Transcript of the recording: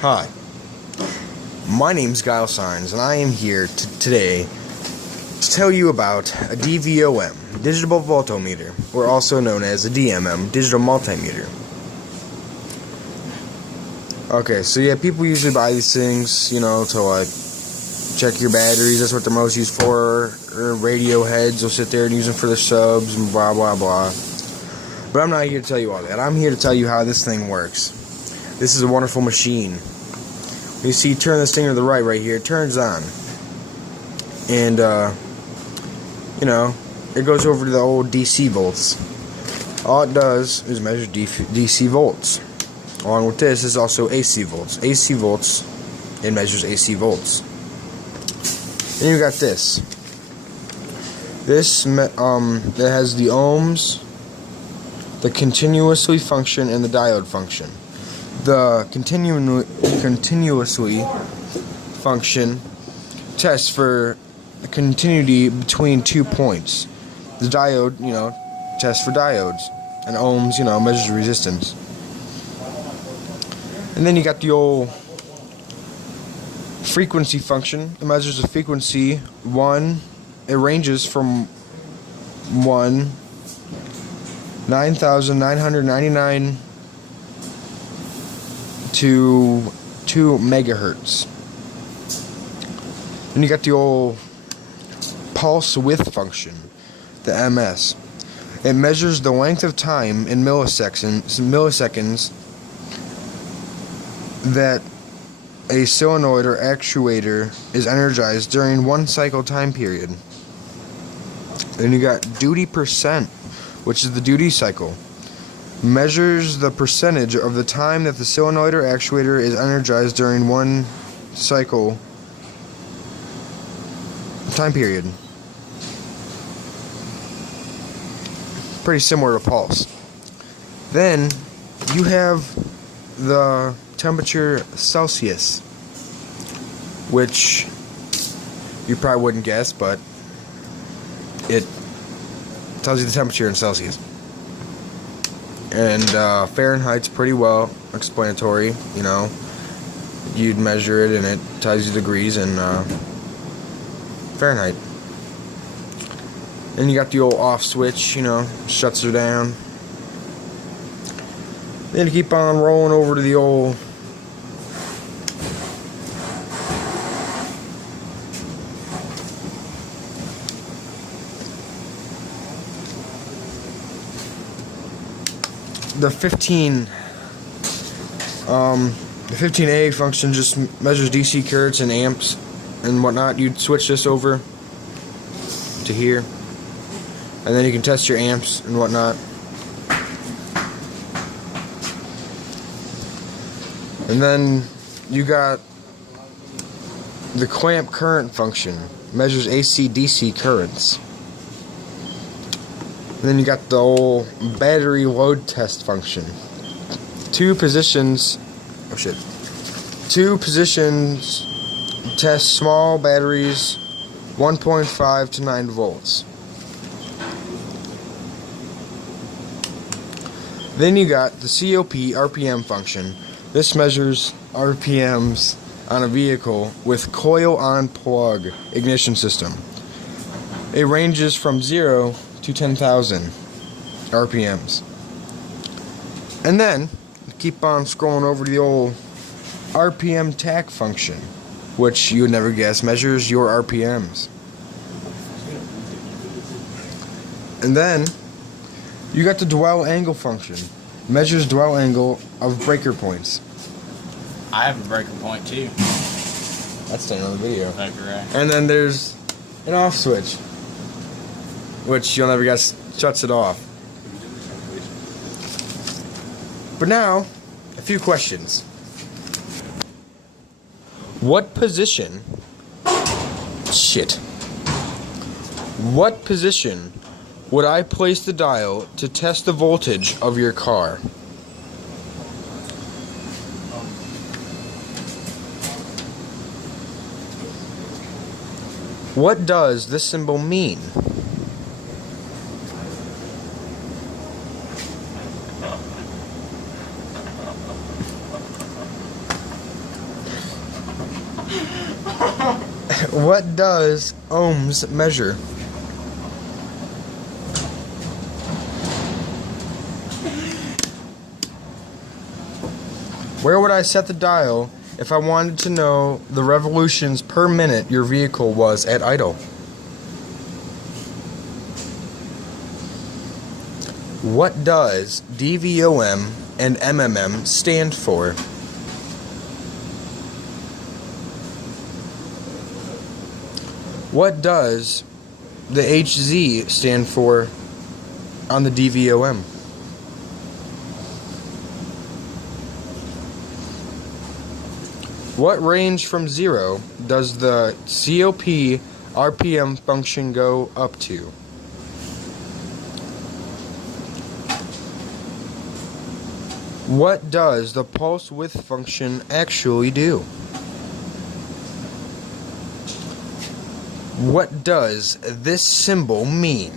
Hi, my name's Gyle and I am here today to tell you about a dvom, digital voltmeter, or also known as a DMM, digital multimeter. Okay, so yeah, people usually buy these things, to like check your batteries. That's what they're most used for. Or radio heads will sit there and use them for their subs and blah blah blah. But I'm not here to tell you all that. I'm here to tell you how this thing works. This is a wonderful machine. You see, turn this thing to the right here, it turns on. And, it goes over to the old DC volts. All it does is measure DC volts. Along with this is also AC volts. AC volts, it measures AC volts. Then you got this. This, it has the ohms, the continuously function, and the diode function. The continuously function tests for the continuity between 2 points. The diode, tests for diodes. And ohms, measures resistance. And then you got the old frequency function. It measures the frequency. It ranges from 9,999 to 2 megahertz. Then you got the old pulse width function, the MS. It measures the length of time in milliseconds that a solenoid or actuator is energized during one cycle time period. Then you got duty percent, which is the duty cycle. Measures the percentage of the time that the solenoid or actuator is energized during one cycle time period. Pretty similar to pulse. Then you have the temperature Celsius, which you probably wouldn't guess, but it tells you the temperature in Celsius. And Fahrenheit's pretty well explanatory, You'd measure it and it tells you degrees in Fahrenheit. And you got the old off switch, shuts her down. Then you keep on rolling over to the old the 15A function just measures DC currents and amps and whatnot. You'd switch this over to here, and then you can test your amps and whatnot. And then you got the clamp current function, measures AC DC currents. And then you got the old battery load test function. Two positions test small batteries, 1.5 to 9 volts. Then you got the COP RPM function. This measures RPMs on a vehicle with coil-on plug ignition system. It ranges from 0 to 10,000 RPMs. And then keep on scrolling over to the old RPM tach function, which you would never guess measures your RPMs. And then you got the dwell angle function, measures dwell angle of breaker points. I have a breaker point too. That's another video. Okay. And then there's an off switch, which you'll never guess shuts it off. But now, a few questions. What position would I place the dial to test the voltage of your car? What does this symbol mean? What does ohms measure? Where would I set the dial if I wanted to know the revolutions per minute your vehicle was at idle? What does dvom and mmm stand for? What does the HZ stand for on the dvom? What range from 0 does the COP RPM function go up to? What does the pulse width function actually do? What does this symbol mean?